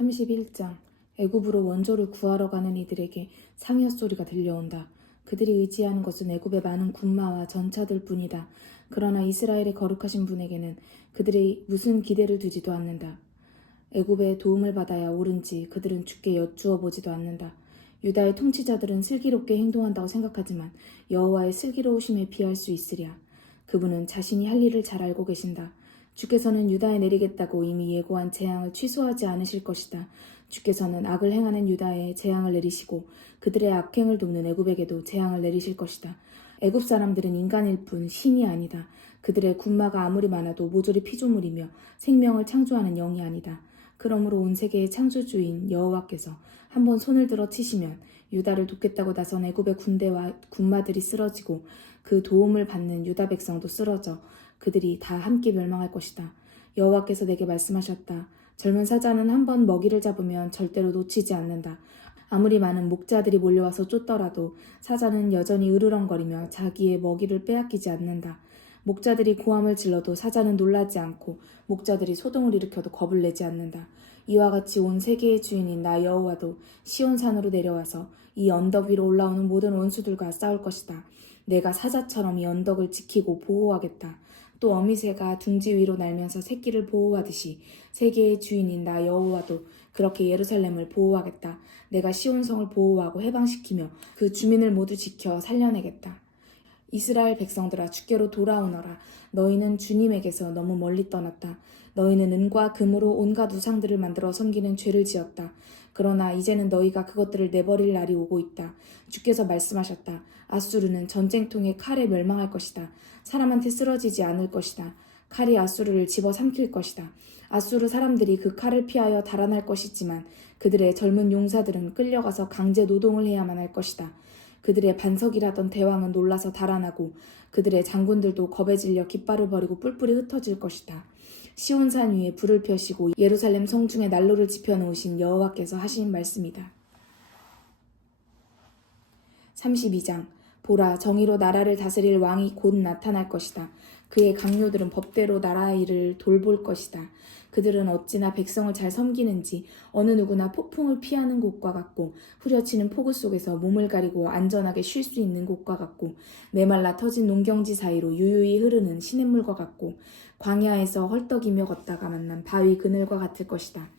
31장 애굽으로 원조를 구하러 가는 이들에게 상여 소리가 들려온다. 그들이 의지하는 것은 애굽의 많은 군마와 전차들 뿐이다. 그러나 이스라엘의 거룩하신 분에게는 그들이 무슨 기대를 두지도 않는다. 애굽의 도움을 받아야 옳은지 그들은 주께 여쭈어 보지도 않는다. 유다의 통치자들은 슬기롭게 행동한다고 생각하지만 여호와의 슬기로우심에 비할 수 있으랴. 그분은 자신이 할 일을 잘 알고 계신다. 주께서는 유다에 내리겠다고 이미 예고한 재앙을 취소하지 않으실 것이다. 주께서는 악을 행하는 유다에 재앙을 내리시고 그들의 악행을 돕는 애굽에게도 재앙을 내리실 것이다. 애굽 사람들은 인간일 뿐 신이 아니다. 그들의 군마가 아무리 많아도 모조리 피조물이며 생명을 창조하는 영이 아니다. 그러므로 온 세계의 창조주인 여호와께서 한번 손을 들어 치시면 유다를 돕겠다고 나선 애굽의 군대와 군마들이 쓰러지고 그 도움을 받는 유다 백성도 쓰러져 그들이 다 함께 멸망할 것이다. 여호와께서 내게 말씀하셨다. 젊은 사자는 한 번 먹이를 잡으면 절대로 놓치지 않는다. 아무리 많은 목자들이 몰려와서 쫓더라도 사자는 여전히 으르렁거리며 자기의 먹이를 빼앗기지 않는다. 목자들이 고함을 질러도 사자는 놀라지 않고 목자들이 소동을 일으켜도 겁을 내지 않는다. 이와 같이 온 세계의 주인인 나 여호와도 시온산으로 내려와서 이 언덕 위로 올라오는 모든 원수들과 싸울 것이다. 내가 사자처럼 이 언덕을 지키고 보호하겠다. 또 어미새가 둥지 위로 날면서 새끼를 보호하듯이 세계의 주인인 나 여호와도 그렇게 예루살렘을 보호하겠다. 내가 시온성을 보호하고 해방시키며 그 주민을 모두 지켜 살려내겠다. 이스라엘 백성들아 주께로 돌아오너라. 너희는 주님에게서 너무 멀리 떠났다. 너희는 은과 금으로 온갖 우상들을 만들어 섬기는 죄를 지었다. 그러나 이제는 너희가 그것들을 내버릴 날이 오고 있다. 주께서 말씀하셨다. 아수르는 전쟁통에 칼에 멸망할 것이다. 사람한테 쓰러지지 않을 것이다. 칼이 아수르를 집어 삼킬 것이다. 아수르 사람들이 그 칼을 피하여 달아날 것이지만 그들의 젊은 용사들은 끌려가서 강제 노동을 해야만 할 것이다. 그들의 반석이라던 대왕은 놀라서 달아나고 그들의 장군들도 겁에 질려 깃발을 버리고 뿔뿔이 흩어질 것이다. 시온산 위에 불을 펴시고 예루살렘 성중에 난로를 지펴 놓으신 여호와께서 하신 말씀이다. 32장 보라 정의로 나라를 다스릴 왕이 곧 나타날 것이다. 그의 강요들은 법대로 나라 일을 돌볼 것이다. 그들은 어찌나 백성을 잘 섬기는지 어느 누구나 폭풍을 피하는 곳과 같고 후려치는 폭우 속에서 몸을 가리고 안전하게 쉴 수 있는 곳과 같고 메말라 터진 농경지 사이로 유유히 흐르는 시냇물과 같고 광야에서 헐떡이며 걷다가 만난 바위 그늘과 같을 것이다.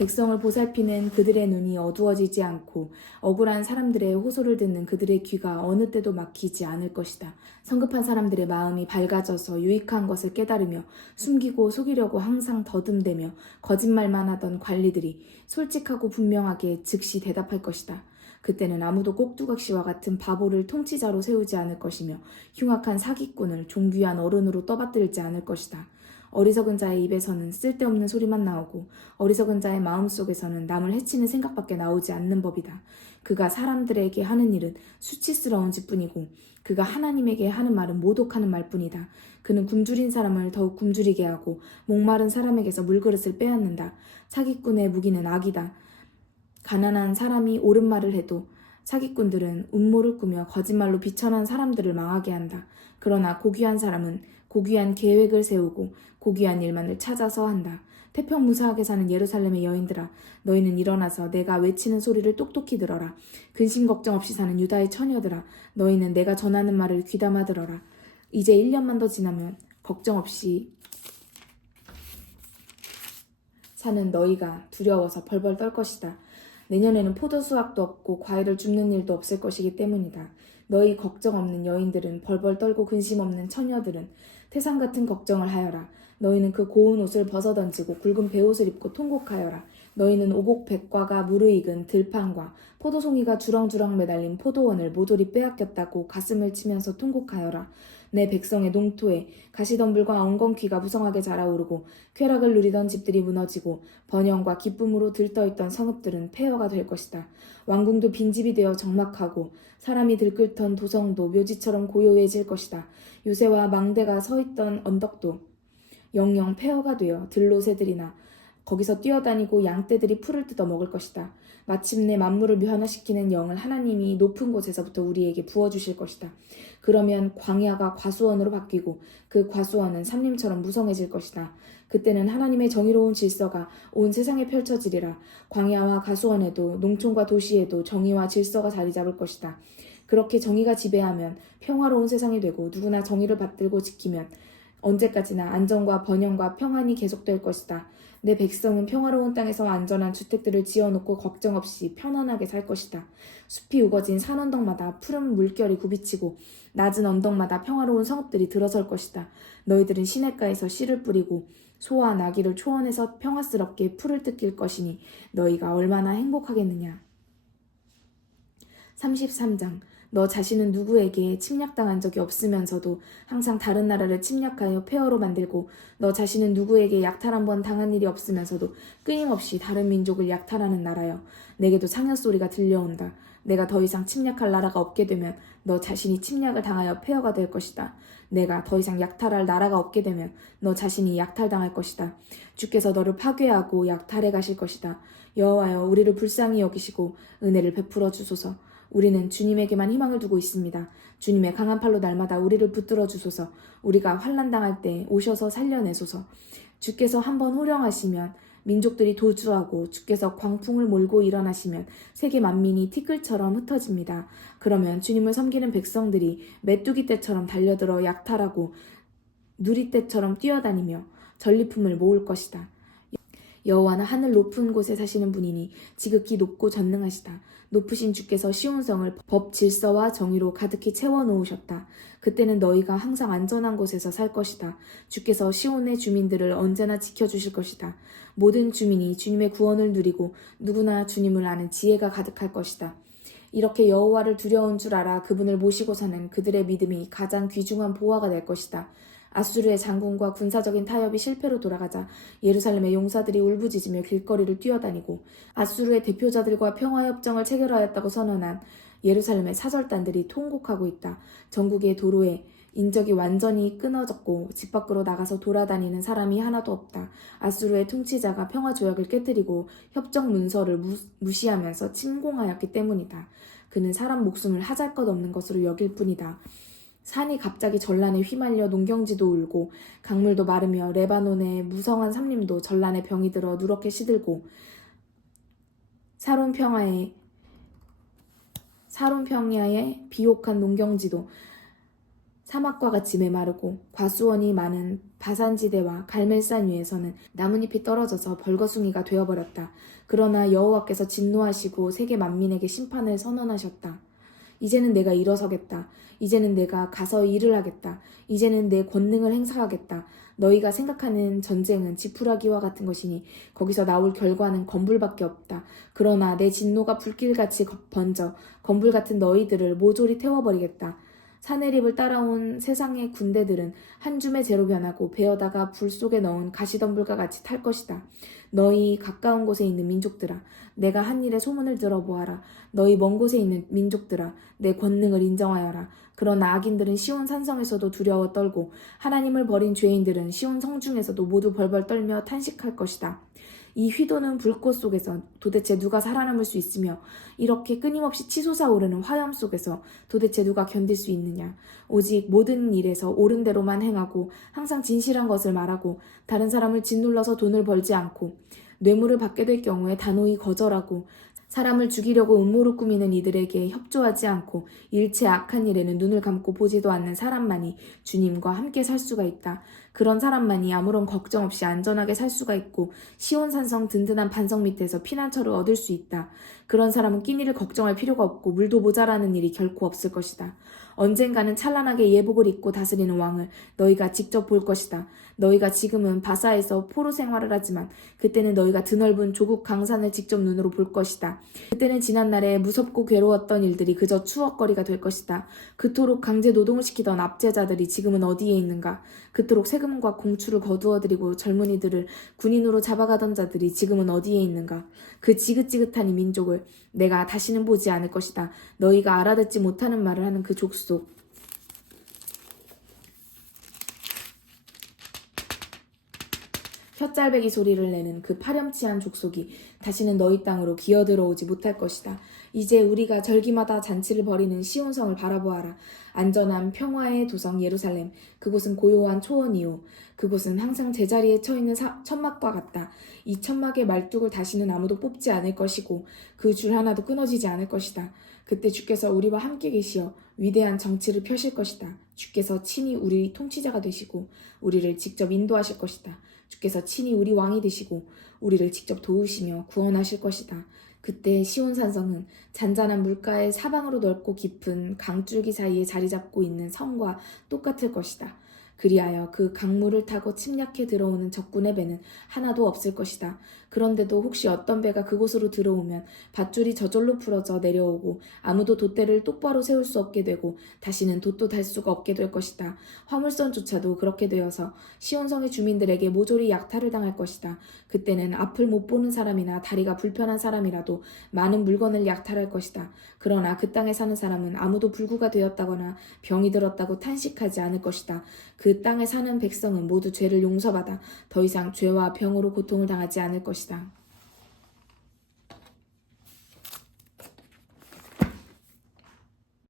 백성을 보살피는 그들의 눈이 어두워지지 않고 억울한 사람들의 호소를 듣는 그들의 귀가 어느 때도 막히지 않을 것이다. 성급한 사람들의 마음이 밝아져서 유익한 것을 깨달으며 숨기고 속이려고 항상 더듬대며 거짓말만 하던 관리들이 솔직하고 분명하게 즉시 대답할 것이다. 그때는 아무도 꼭두각시와 같은 바보를 통치자로 세우지 않을 것이며 흉악한 사기꾼을 종귀한 어른으로 떠받들지 않을 것이다. 어리석은 자의 입에서는 쓸데없는 소리만 나오고 어리석은 자의 마음속에서는 남을 해치는 생각밖에 나오지 않는 법이다. 그가 사람들에게 하는 일은 수치스러운 짓뿐이고 그가 하나님에게 하는 말은 모독하는 말뿐이다. 그는 굶주린 사람을 더욱 굶주리게 하고 목마른 사람에게서 물그릇을 빼앗는다. 사기꾼의 무기는 악이다. 가난한 사람이 옳은 말을 해도 사기꾼들은 음모를 꾸며 거짓말로 비천한 사람들을 망하게 한다. 그러나 고귀한 사람은 고귀한 계획을 세우고 고귀한 일만을 찾아서 한다. 태평 무사하게 사는 예루살렘의 여인들아, 너희는 일어나서 내가 외치는 소리를 똑똑히 들어라. 근심 걱정 없이 사는 유다의 처녀들아, 너희는 내가 전하는 말을 귀담아 들어라. 이제 1년만 더 지나면 걱정 없이 사는 너희가 두려워서 벌벌 떨 것이다. 내년에는 포도 수확도 없고 과일을 줍는 일도 없을 것이기 때문이다. 너희 걱정 없는 여인들은 벌벌 떨고 근심 없는 처녀들은 태산 같은 걱정을 하여라. 너희는 그 고운 옷을 벗어던지고 굵은 베옷을 입고 통곡하여라. 너희는 오곡 백과가 무르익은 들판과 포도송이가 주렁주렁 매달린 포도원을 모조리 빼앗겼다고 가슴을 치면서 통곡하여라. 내 백성의 농토에 가시덤불과 엉겅퀴가 무성하게 자라오르고 쾌락을 누리던 집들이 무너지고 번영과 기쁨으로 들떠있던 성읍들은 폐허가 될 것이다. 왕궁도 빈집이 되어 적막하고 사람이 들끓던 도성도 묘지처럼 고요해질 것이다. 요새와 망대가 서있던 언덕도 영영 폐허가 되어 들로 새들이나 거기서 뛰어다니고 양떼들이 풀을 뜯어 먹을 것이다. 마침내 만물을 묘하시키는 영을 하나님이 높은 곳에서부터 우리에게 부어주실 것이다. 그러면 광야가 과수원으로 바뀌고 그 과수원은 삼림처럼 무성해질 것이다. 그때는 하나님의 정의로운 질서가 온 세상에 펼쳐지리라. 광야와 가수원에도 농촌과 도시에도 정의와 질서가 자리 잡을 것이다. 그렇게 정의가 지배하면 평화로운 세상이 되고 누구나 정의를 받들고 지키면 언제까지나 안정과 번영과 평안이 계속될 것이다. 내 백성은 평화로운 땅에서 안전한 주택들을 지어놓고 걱정 없이 편안하게 살 것이다. 숲이 우거진 산 언덕마다 푸른 물결이 굽이치고 낮은 언덕마다 평화로운 성읍들이 들어설 것이다. 너희들은 시냇가에서 씨를 뿌리고 소와 나귀를 초원에서 평화스럽게 풀을 뜯길 것이니 너희가 얼마나 행복하겠느냐. 33장 너 자신은 누구에게 침략당한 적이 없으면서도 항상 다른 나라를 침략하여 폐허로 만들고 너 자신은 누구에게 약탈 한 번 당한 일이 없으면서도 끊임없이 다른 민족을 약탈하는 나라여 내게도 상여 소리가 들려온다. 내가 더 이상 침략할 나라가 없게 되면 너 자신이 침략을 당하여 폐허가 될 것이다. 내가 더 이상 약탈할 나라가 없게 되면 너 자신이 약탈당할 것이다. 주께서 너를 파괴하고 약탈해 가실 것이다. 여호와여 우리를 불쌍히 여기시고 은혜를 베풀어 주소서. 우리는 주님에게만 희망을 두고 있습니다. 주님의 강한 팔로 날마다 우리를 붙들어 주소서. 우리가 환난 당할 때 오셔서 살려내소서. 주께서 한번 호령하시면 민족들이 도주하고 주께서 광풍을 몰고 일어나시면 세계 만민이 티끌처럼 흩어집니다. 그러면 주님을 섬기는 백성들이 메뚜기 떼처럼 달려들어 약탈하고 누리떼처럼 뛰어다니며 전리품을 모을 것이다. 여호와는 하늘 높은 곳에 사시는 분이니 지극히 높고 전능하시다. 높으신 주께서 시온성을 법 질서와 정의로 가득히 채워 놓으셨다. 그때는 너희가 항상 안전한 곳에서 살 것이다. 주께서 시온의 주민들을 언제나 지켜 주실 것이다. 모든 주민이 주님의 구원을 누리고 누구나 주님을 아는 지혜가 가득할 것이다. 이렇게 여호와를 두려운 줄 알아 그분을 모시고 사는 그들의 믿음이 가장 귀중한 보화가 될 것이다. 아수르의 장군과 군사적인 타협이 실패로 돌아가자 예루살렘의 용사들이 울부짖으며 길거리를 뛰어다니고 아수르의 대표자들과 평화협정을 체결하였다고 선언한 예루살렘의 사절단들이 통곡하고 있다. 전국의 도로에 인적이 완전히 끊어졌고 집 밖으로 나가서 돌아다니는 사람이 하나도 없다. 아수르의 통치자가 평화 조약을 깨뜨리고 협정 문서를 무, 무시하면서 침공하였기 때문이다. 그는 사람 목숨을 하잘것 없는 것으로 여길 뿐이다. 산이 갑자기 전란에 휘말려 농경지도 울고 강물도 마르며 레바논의 무성한 삼림도 전란에 병이 들어 누렇게 시들고 사론 평화에 사론 평야의 비옥한 농경지도 사막과 같이 메마르고 과수원이 많은 바산지대와 갈멜산 위에서는 나뭇잎이 떨어져서 벌거숭이가 되어버렸다. 그러나 여호와께서 진노하시고 세계 만민에게 심판을 선언하셨다. 이제는 내가 일어서겠다. 이제는 내가 가서 일을 하겠다. 이제는 내 권능을 행사하겠다. 너희가 생각하는 전쟁은 지푸라기와 같은 것이니 거기서 나올 결과는 건불밖에 없다. 그러나 내 진노가 불길같이 번져 건불 같은 너희들을 모조리 태워버리겠다. 사내립을 따라온 세상의 군대들은 한 줌의 재로 변하고 베어다가 불 속에 넣은 가시덤불과 같이 탈 것이다. 너희 가까운 곳에 있는 민족들아, 내가 한 일의 소문을 들어보아라. 너희 먼 곳에 있는 민족들아, 내 권능을 인정하여라. 그러나 악인들은 시온 산성에서도 두려워 떨고 하나님을 버린 죄인들은 시온 성중에서도 모두 벌벌 떨며 탄식할 것이다. 이 휘도는 불꽃 속에서 도대체 누가 살아남을 수 있으며 이렇게 끊임없이 치솟아 오르는 화염 속에서 도대체 누가 견딜 수 있느냐. 오직 모든 일에서 옳은 대로만 행하고 항상 진실한 것을 말하고 다른 사람을 짓눌러서 돈을 벌지 않고 뇌물을 받게 될 경우에 단호히 거절하고 사람을 죽이려고 음모를 꾸미는 이들에게 협조하지 않고 일체 악한 일에는 눈을 감고 보지도 않는 사람만이 주님과 함께 살 수가 있다. 그런 사람만이 아무런 걱정 없이 안전하게 살 수가 있고 시온산성 든든한 반석 밑에서 피난처를 얻을 수 있다. 그런 사람은 끼니를 걱정할 필요가 없고 물도 모자라는 일이 결코 없을 것이다. 언젠가는 찬란하게 예복을 입고 다스리는 왕을 너희가 직접 볼 것이다. 너희가 지금은 바사에서 포로 생활을 하지만 그때는 너희가 드넓은 조국 강산을 직접 눈으로 볼 것이다. 그때는 지난날에 무섭고 괴로웠던 일들이 그저 추억거리가 될 것이다. 그토록 강제 노동을 시키던 압제자들이 지금은 어디에 있는가? 그토록 세금과 공추를 거두어들이고 젊은이들을 군인으로 잡아가던 자들이 지금은 어디에 있는가? 그 지긋지긋한 이 민족을 내가 다시는 보지 않을 것이다. 너희가 알아듣지 못하는 말을 하는 그 족속. 혓짤배기 소리를 내는 그 파렴치한 족속이 다시는 너희 땅으로 기어들어오지 못할 것이다. 이제 우리가 절기마다 잔치를 벌이는 시온성을 바라보아라. 안전한 평화의 도성 예루살렘. 그곳은 고요한 초원이요. 그곳은 항상 제자리에 처 있는 사- 천막과 같다. 이 천막의 말뚝을 다시는 아무도 뽑지 않을 것이고 그 줄 하나도 끊어지지 않을 것이다. 그때 주께서 우리와 함께 계시어 위대한 정치를 펴실 것이다. 주께서 친히 우리 통치자가 되시고 우리를 직접 인도하실 것이다. 주께서 친히 우리 왕이 되시고 우리를 직접 도우시며 구원하실 것이다. 그때 시온산성은 잔잔한 물가의 사방으로 넓고 깊은 강줄기 사이에 자리 잡고 있는 성과 똑같을 것이다. 그리하여 그 강물을 타고 침략해 들어오는 적군의 배는 하나도 없을 것이다. 그런데도 혹시 어떤 배가 그곳으로 들어오면 밧줄이 저절로 풀어져 내려오고 아무도 돛대를 똑바로 세울 수 없게 되고 다시는 돛도 달 수가 없게 될 것이다. 화물선조차도 그렇게 되어서 시온성의 주민들에게 모조리 약탈을 당할 것이다. 그때는 앞을 못 보는 사람이나 다리가 불편한 사람이라도 많은 물건을 약탈할 것이다. 그러나 그 땅에 사는 사람은 아무도 불구가 되었다거나 병이 들었다고 탄식하지 않을 것이다. 그 땅에 사는 백성은 모두 죄를 용서받아 더 이상 죄와 병으로 고통을 당하지 않을 것이다.